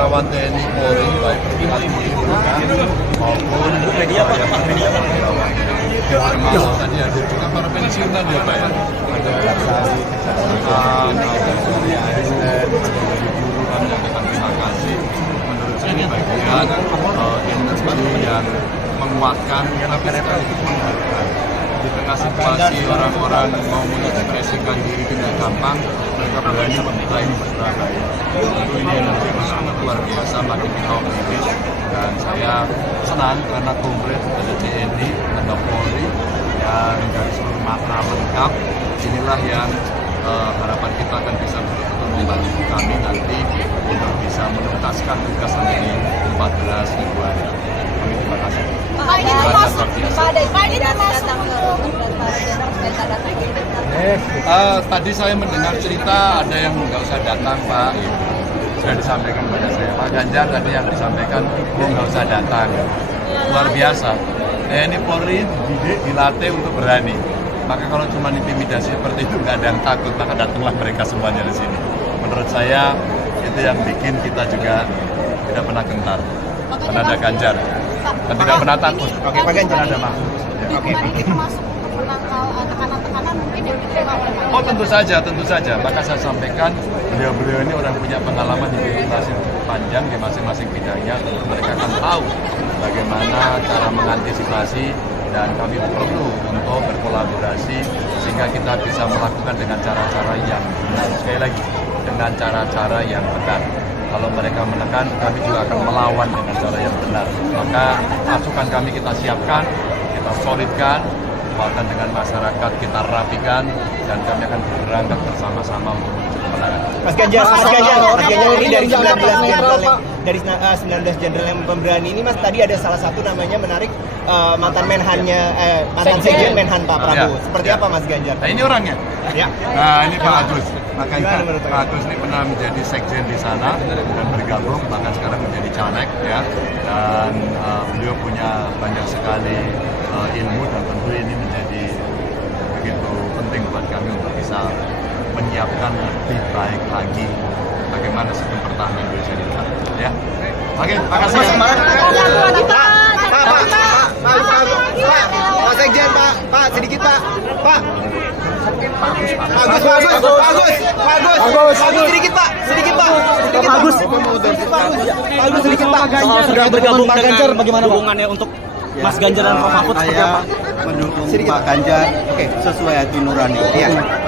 Purnawirawan TNI Polri, baik perwira maupun media termasuk tadi hadir juga para pensiunan ya Pak ya. Ada Laksari, ASN, guru dan yang kita terima kasih. Menurut saya ini bagian industri yang menguatkan tapi sekaligus menghargai. Di tengah situasi orang-orang mau mengekspresikan diri tidak gampang, mereka berani membuka ini Surabaya. Tentu ini energi yang sangat luar biasa, makin kita optimis. Dan saya senang karena komplit ada TNI, ada Polri, yang dari seluruh matra lengkap. Inilah yang harapan kita akan bisa betul-betul membantu kami nanti untuk bisa menuntaskan tugas di 14 Februari. Kami terima kasih. Pak, ini termasuk tadi saya mendengar cerita ada yang nggak usah datang Pak. Sudah disampaikan kepada saya Pak Ganjar tadi yang disampaikan nggak usah datang. Luar biasa. TNI Polri dilatih untuk berani. Maka kalau cuma intimidasi seperti itu nggak ada yang takut, maka datanglah mereka semuanya di sini. Menurut saya itu yang bikin kita juga tidak pernah gentar. Karena ada Ganjar dan tidak pernah takut. Oke, Pak Ganjar ada maksud. Oke. Ini termasuk untuk menangkal tekanan-tekanan mungkin yang diterima oleh Pak. Oh tentu saja. Maka saya sampaikan beliau-beliau ini orang punya pengalaman di birokrasi cukup panjang di masing-masing bidangnya. Tentu mereka akan tahu bagaimana cara mengantisipasi dan kami perlu untuk berkolaborasi sehingga kita bisa melakukan dengan cara-cara yang benar. Sekali lagi dengan cara-cara yang benar. Kalau mereka menekan, kami juga akan melawan dengan cara yang benar. Maka masukan kami kita siapkan, kita solidkan, bahkan dengan masyarakat kita rapikan, dan kami akan bergerak bersama-sama untuk menuju kemenangan. Mas Ganjar ini dari 19 jenderal yang pemberani ini Mas, tadi ada salah satu namanya menarik mantan sekjen Menhan Pak Prabowo. Seperti apa Mas Ganjar? Nah ini orangnya. Ya. Nah ini Pak Agus. Makanya Pak Agus ini pernah menjadi sekjen di sana dan bergabung, bahkan sekarang menjadi caleg ya. Dan beliau punya banyak sekali ilmu dan tentu ini menjadi begitu penting buat kami untuk bisa menyiapkan lebih baik lagi bagaimana sistem pertahanan Indonesia di depan. Ya. Oke, makasih. Pak Sekjen, Pak, sedikit Pak. Agus, sedikit Pak. Sudah bergabung Pak Ganjar, bagaimana hubungannya untuk Mas Ganjar dan Prof Mahfud seperti apa? Mendukung Pak Ganjar sesuai hati nurani.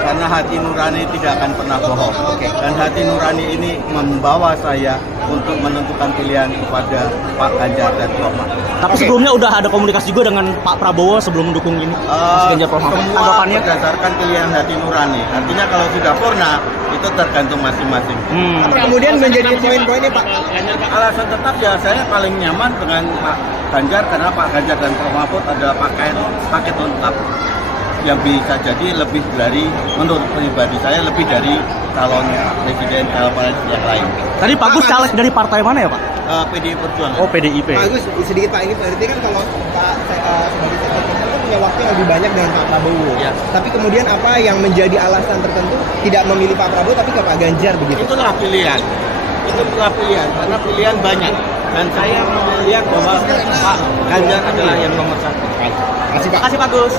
Karena hati nurani tidak akan pernah bohong. Dan hati nurani ini membawa saya untuk menentukan pilihan kepada Pak Ganjar dan Prof Mahfud. Tapi sebelumnya udah ada komunikasi juga dengan Pak Prabowo sebelum mendukung ini Mas Ganjar Prof Mahfud. Semua berdasarkan pilihan hati nurani. Artinya kalau sudah purna itu tergantung masing-masing. Apa kemudian menjadi poin-poinnya Pak? Alasan tetap ya saya paling nyaman dengan Pak Ganjar karena Pak Ganjar dan Prof Mahfud adalah paket lengkap yang bisa jadi lebih dari, menurut pribadi saya, lebih dari calon presiden yang lain. Tadi Pak Agus caleg dari partai mana ya Pak? PDI Perjuangan. Oh PDIP. Pak Agus, sedikit Pak, ini berarti kan kalau Pak sebagai sekjen kan punya waktu yang lebih banyak dengan Pak Prabowo. Ya. Tapi kemudian apa yang menjadi alasan tertentu tidak memilih Pak Prabowo tapi ke Pak Ganjar begitu? Itulah pilihan. Karena pilihan banyak. Dan saya melihat bahwa Pak Ganjar adalah yang nomor satu. Terima kasih Pak. Terima kasih Pak Agus.